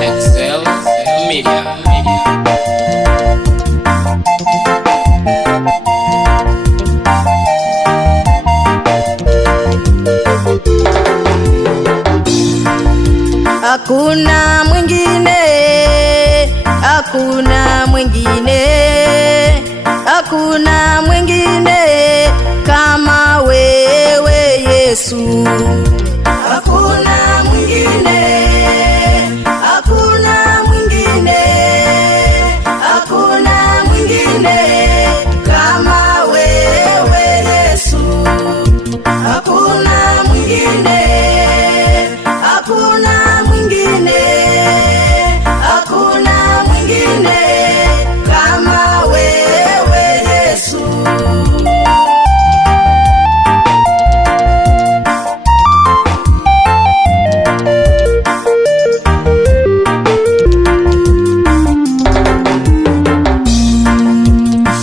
Excel Media. Hakuna mwingine, hakuna mwingine, hakuna mwingine kama wewe Yesu. Hakuna mwingine, hakuna mwingine, hakuna mwingine kama wewe Yesu. Hakuna mwingine, hakuna mwingine, hakuna mwingine kama wewe Yesu.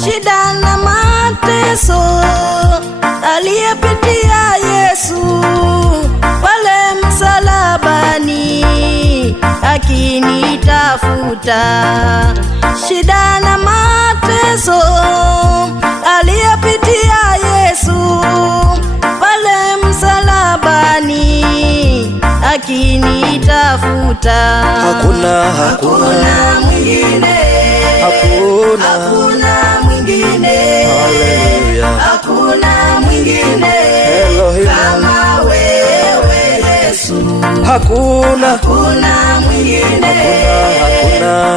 Shida na mateso aliyepitia Yesu pale msalabani akinitafuta. Shida na mateso aliyepitia Yesu pale msalabani akinitafuta. Hakuna mwingine, hakuna mwingine, Hallelujah. Hakuna mwingine Elohim. kama wewe Yesu. Hakuna mwingine,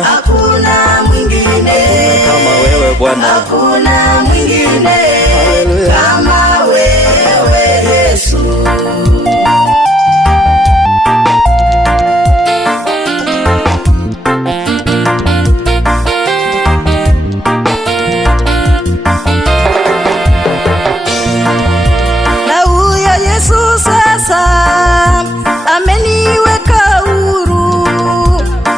hakuna mwingine kama wewe Bwana. Hakuna mwingine Hallelujah. kama wewe Yesu. Na huyo Yesu sasa ameniweka huru,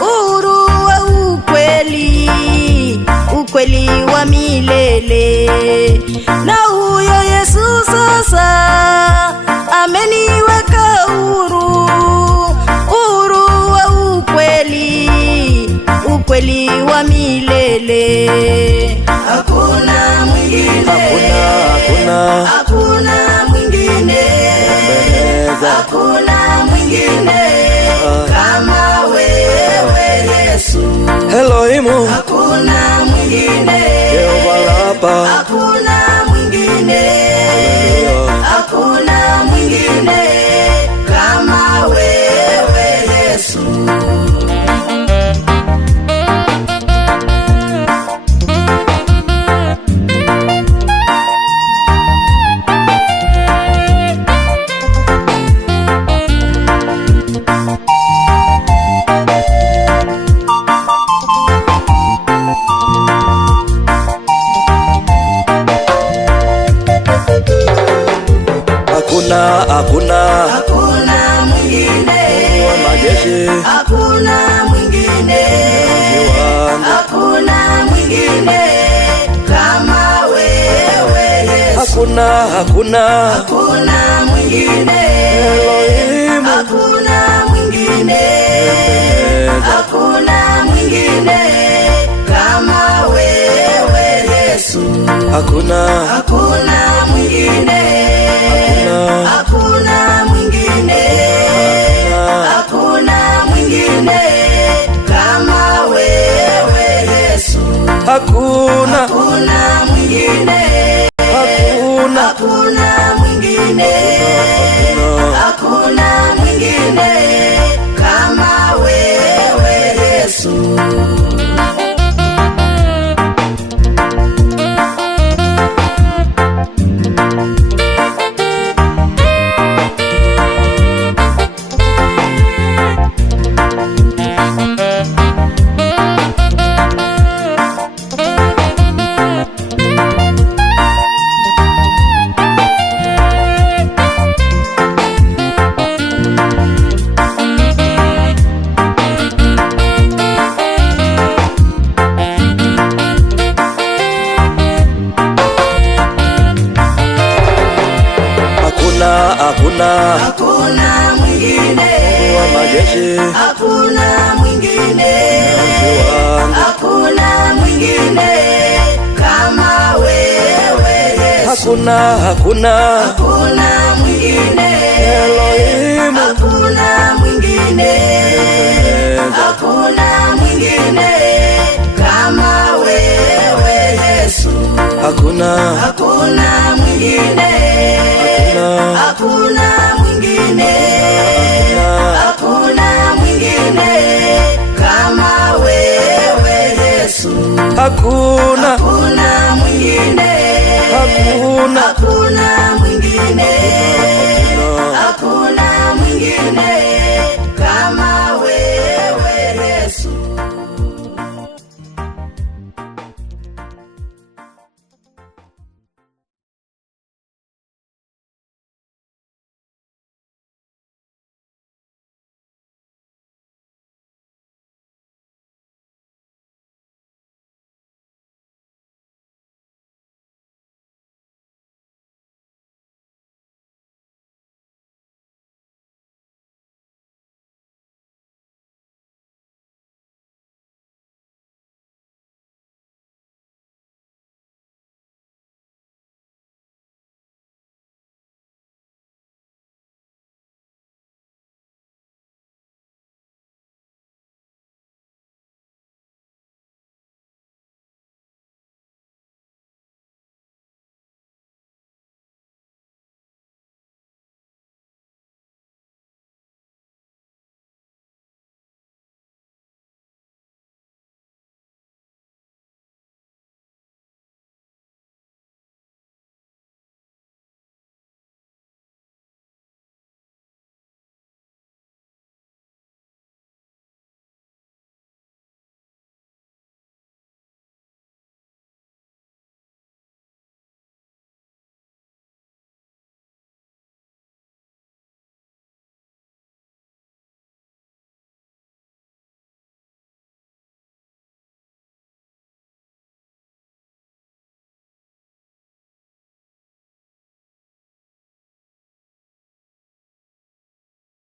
huru wa ukweli, ukweli wa milele. Na huyo Yesu sasa ameniweka huru, huru wa ukweli, ukweli wa milele. Hakuna mwingine, hakuna mwingine, hakuna mwingine kama wewe Yesu. Elohimu. Hakuna mwingine, Jehova Rafa. hakuna mwingine, hakuna mwingine kama wewe Yesu. Hakuna mwingine, Mungu wa majeshi. hakuna mwingine, hakuna mwingine kama wewe Yesu. Hakuna mwingine, Elohim. hakuna mwingine, hakuna mwingine kama wewe Yesu. Hakuna mwingine, hakuna mwingine, hakuna mwingine kama wewe Yesu. Hakuna mwingine, hakuna mwingine, hakuna mwingine kama wewe Yesu. hakuna mwingine wa majeshi, hakuna mwingine, hakuna hakuna mwingine kama wewe Yesu, hakuna mwingine Elohim, hakuna mwingine, hakuna mwingine kama wewe Yesu, hakuna mwingine, hakuna mwingine, hakuna mwingine kama wewe Yesu, hakuna mwingine, hakuna mwingine